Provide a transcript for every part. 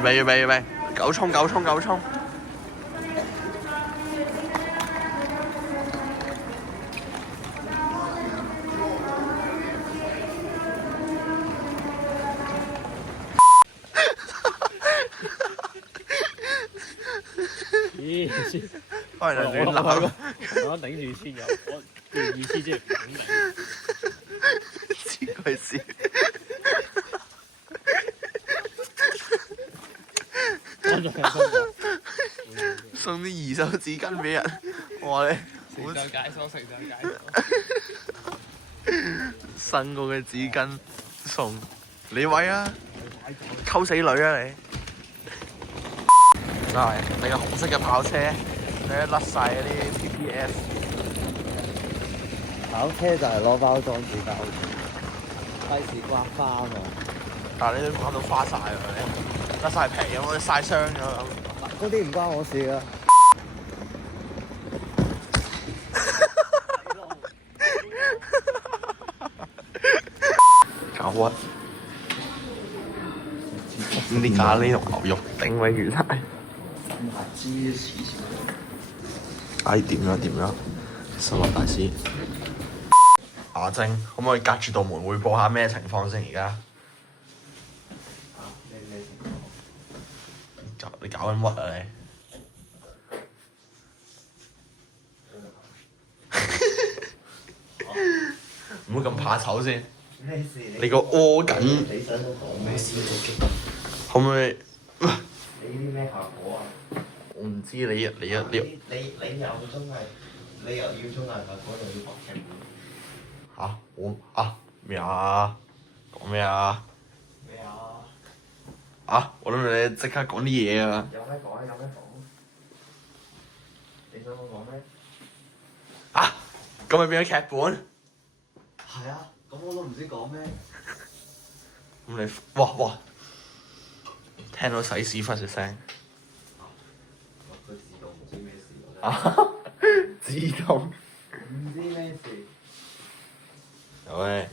預備，九衝！咦先，可能係亂諗，我頂住先有，我嘅意思即係唔肯頂。黐鬼線。送啲二手紙巾俾人，我話你成張解鎖，成張解鎖。新過嘅紙巾送你位啊！溝死女啊你！係你個紅色嘅跑車，你甩晒嗰啲 PPF。跑車就係攞包裝紙包，費事刮花嘛。但係你都刮到花晒喎，你甩晒皮咁，我曬傷咗咁。嗰啲唔關我事噶。搞屈！啲咖喱同牛肉頂位住晒。唉，掂咗，失落大師。阿晶，可唔可以隔住道門匯報下咩情況先？而家你搞緊屈啊你？唔好咁怕醜先。咩事？你個屙緊，你想講咩事？可唔可以？你啲咩效果啊？我唔知你你又真係，你又要綜藝效果，又要拍劇本。嚇我咩啊？講咩啊？咩啊？我諗你即刻講啲嘢啊！有咩講？你想我講咩？咁咪變咗劇本？係啊，咁我都唔知講咩。咁你哇！聽到洗屎忽嘅聲。佢自動唔知咩事自動。唔知咩事。有咩？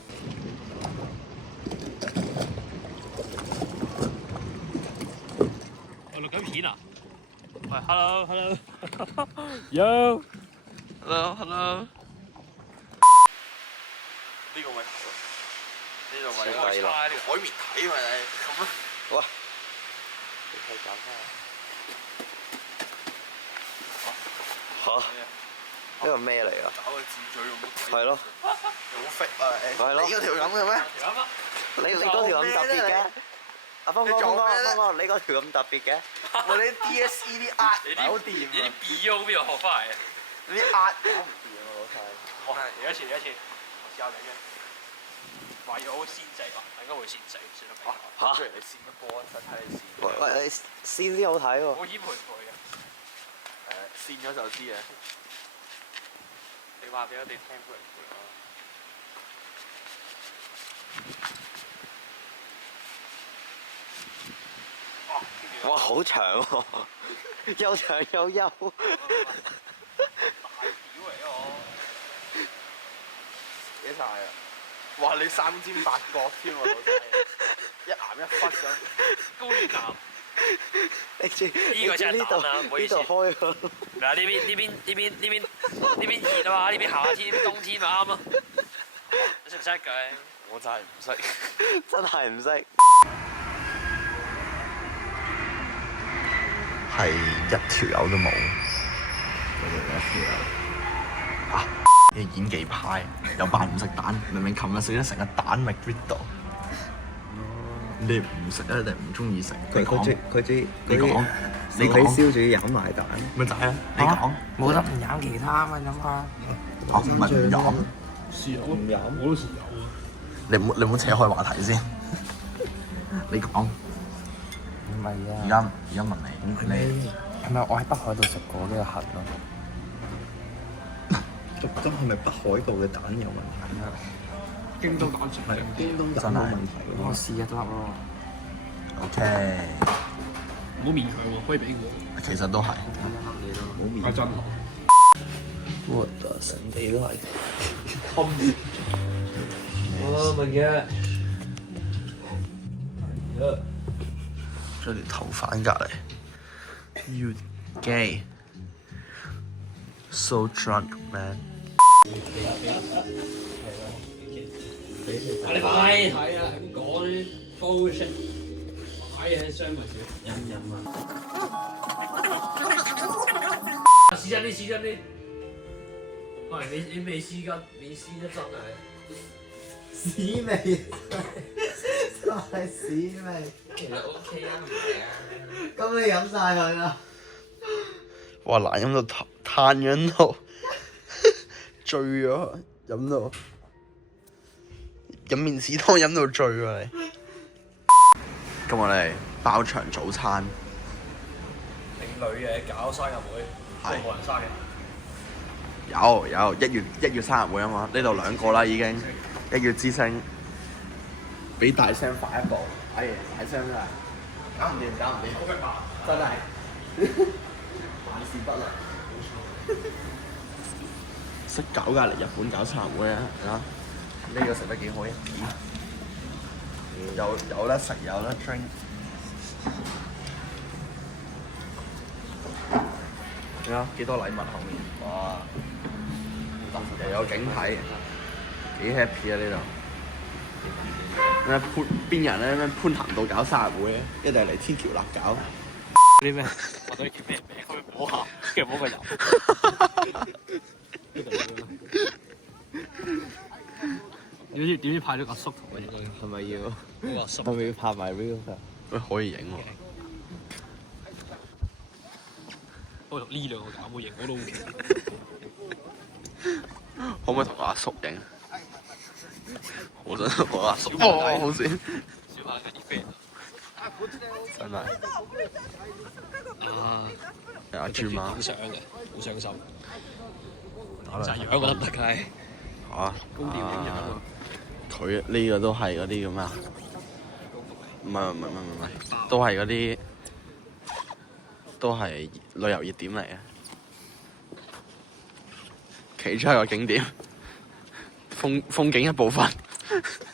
我錄緊片啊！喂，hello， yo， hello。呢個咪呢度咪海綿體咪咁咯。哇！你可以搞翻。嚇！呢個咩嚟㗎？搞個字嘴咁。係咯。好 fit 啊你！係咯。你嗰條咁嘅咩？你嗰條咁特別嘅？阿峰，你嗰條咁特別嘅？我啲 DSE 啲壓唔係好掂啊！你啲 BO 邊度學翻嚟嘅？你啲壓唔掂啊老細。好，嚟一次，我試下你嘅。話要好先制啊，應該會先制算啦。嚇！不如你試個波，想睇你試。喂，你先啲好睇喎。我煙培培嘅。試咗就知嘅。你話俾我哋聽培唔培咯？哇！好長喎，又長又幼。大屌嚟啊我！寫晒啊！哇！你三尖八角添喎，老細，一岩一忽咁。高血癌。你知呢個真係蛋啊！唔好意思。呢度開咗。嗱呢邊熱啊嘛，呢邊夏天，呢邊冬天咪啱咯。你識唔識佢？我真係唔識。真係唔識。係一條友都冇。你演技派，又扮唔食蛋，明明琴日食咗成個蛋麥 Griddle。你唔食啊定唔中意食？佢中你講，你燒住飲埋蛋。咪就係啊！你講。冇得唔飲其他啊嘛飲下。唔係唔飲。豉油唔飲。我都豉油啊！你唔好扯開話題先。你講。唔係啊。而家問你。係咪我喺北海道食過呢個核咯？咁係咪北海道嘅蛋有問題啊？京東蛋食係京東蛋冇問題。我試一粒咯。OK。唔好勉強喎，可以俾我。其實都係。冇面。真好。我的神地都係。Oh my god！將條頭反隔離。You gay, so drunk man。你快睇啊！咁講啲 bullshit， 擺嘢喺雙位少。飲啊！試真啲，試真啲。喂，你未試過，未試得真係。屎味，真係屎味。其實 OK 啊，唔係啊。咁你飲晒佢啦。哇！難飲到攤咗度，醉咗，飲到飲麵豉湯飲到醉喎你。今日我哋包場早餐。另類嘅搞生日會，係冇人生嘅。有1月生日會啊嘛，呢度2個啦已經。1月之星，比大聲快一步，哎呀大聲真係，搞唔掂，真係，萬事不能。識搞㗎嚟日本搞生日會啊！啊，呢個食得幾好呀？有得食有得 drink。你睇幾多禮物後面，哇！又有景睇。幾 happy 啊！呢度咩邊人咧？咩潘咸道搞生日會，一定係嚟天橋立搞。啲咩？我對叫咩名？去摸下，跟住摸個油。點知派咗個叔同我影？係咪要？嗰個叔係咪要拍埋 real 㗎？喂，可以影喎。我同呢兩個搞冇影，我都 OK。可唔可以同我阿叔影？我想同我阿叔。哦，好先。小下嗰啲 friend。真係。啊！阿豬媽。影相嘅，好傷心。就係樣覺得唔得嘅。嚇！高調影樣啊！佢呢個都係嗰啲咁啊？唔係，都係嗰啲，都係旅遊熱點嚟嘅，其中一個景點，風景一部分。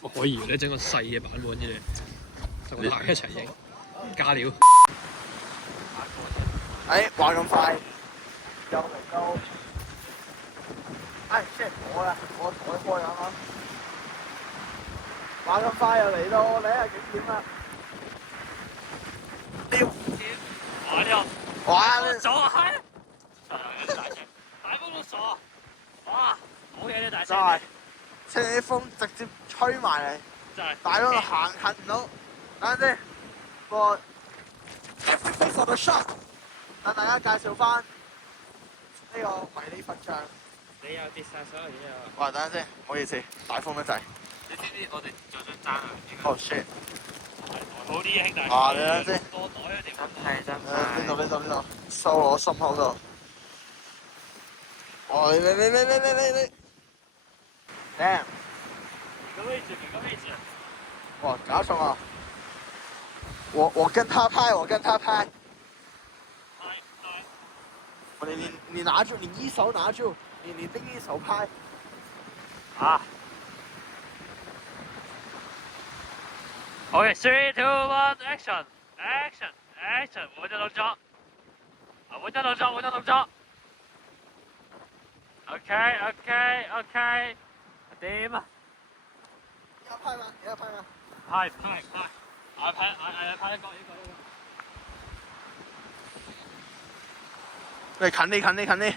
我可以咧整個細嘅版本啫，同我一齊影，加料。話咁快，又嚟到，即係我啦，我同佢開下嘛。話咁快又嚟到你係景點啦。哇！走啊！係。大風都傻。哇！好嘢呢大聲。真係，車風直接吹埋嚟，真係。大佬行唔到。等陣先，個 face of the shot， 等大家介紹翻呢個迷你佛像。你又跌晒所有嘢啊！哇！等陣先，唔好意思，大風得滯。你知唔知我哋再想爭啊？Oh shit！好啲兄弟。你等陣先。多袋嘅地方。真呢度，收我心口度。喂！Damn！幾個位置？幾個位置？哇！搞什麼？我跟他拍。你拿住，你一手拿住，你另一手拍。啊！ OK， 3、2、1 action！ 換咗動作。OK，點啊？你要拍嗎？拍，拍一個。喂，近啲。好嘅。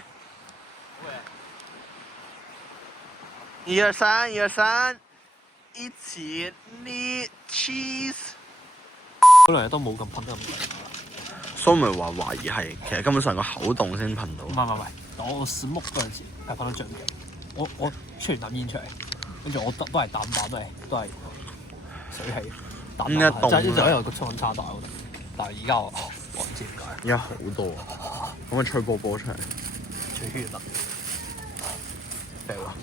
1、2、3，一起捏 cheese。嗰兩日都冇咁噴得咁勁。所以咪話懷疑係，其實根本上個口洞先噴到。唔係，我 smoke 嗰陣時係噴得最勁。我出完啖煙出嚟，跟住我都係啖都係水氣。應該凍啦。就因為個氣溫差大，我覺得。但係而家我唔知點解。而家好多啊！可唔可以吹波出嚟？吹血得。掉啊！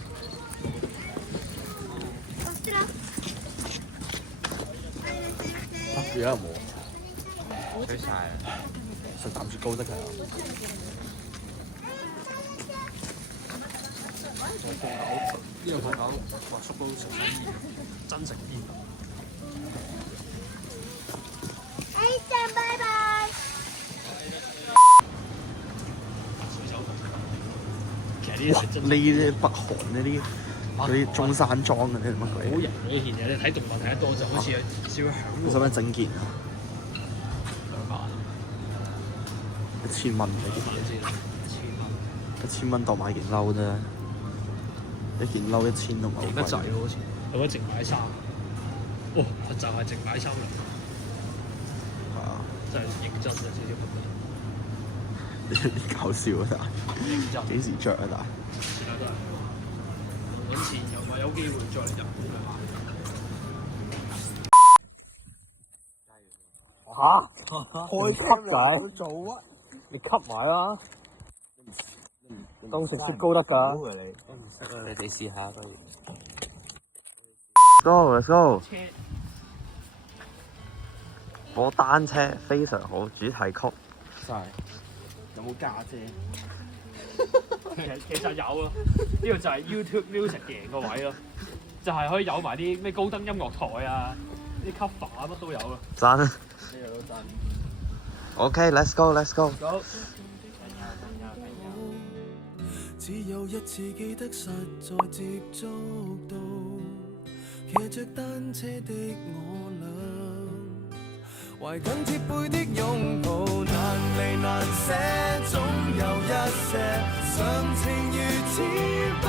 而家有冇？吹晒啦！食啖雪糕得㗎。呢個朋友話叔都食煙，真食煙。哎，上班。啲係真呢啲北韓嗰啲嗰啲中山裝嗰啲乜好鬼？型嗰啲件嘢，你睇動漫睇得多就好似有少少你使唔使整件啊200 ？1000蚊200嘅，都知啦，1000蚊。 1000蚊當買件褸啫，一件褸1000都唔係好型得滯貴。喎，好似有冇淨買衫？哦，就係淨買衫嚟，係啊，真係認真啊！少少覺得搞笑啊！認真。幾時着啊？但係其他都係揾錢，又咪有機會再嚟日本嘅嘛？開吸仔，做啊！你吸埋啦，當食雪糕得㗎。你都唔識啊！你哋試下都。 Go let's go！車火單車非常好，主題曲真係有冇家姐？其實有咯，呢個就係 YouTube Music 贏個位咯，就係可以有埋啲咩高登音樂台啊，啲 cover 啊乜都有咯。真。呢個都真。 OK，let's go，let's go。好。只有一次記得實在接觸到，騎着單車的我倆，懷緊貼背的擁抱，難離難捨，總有一些常情如此不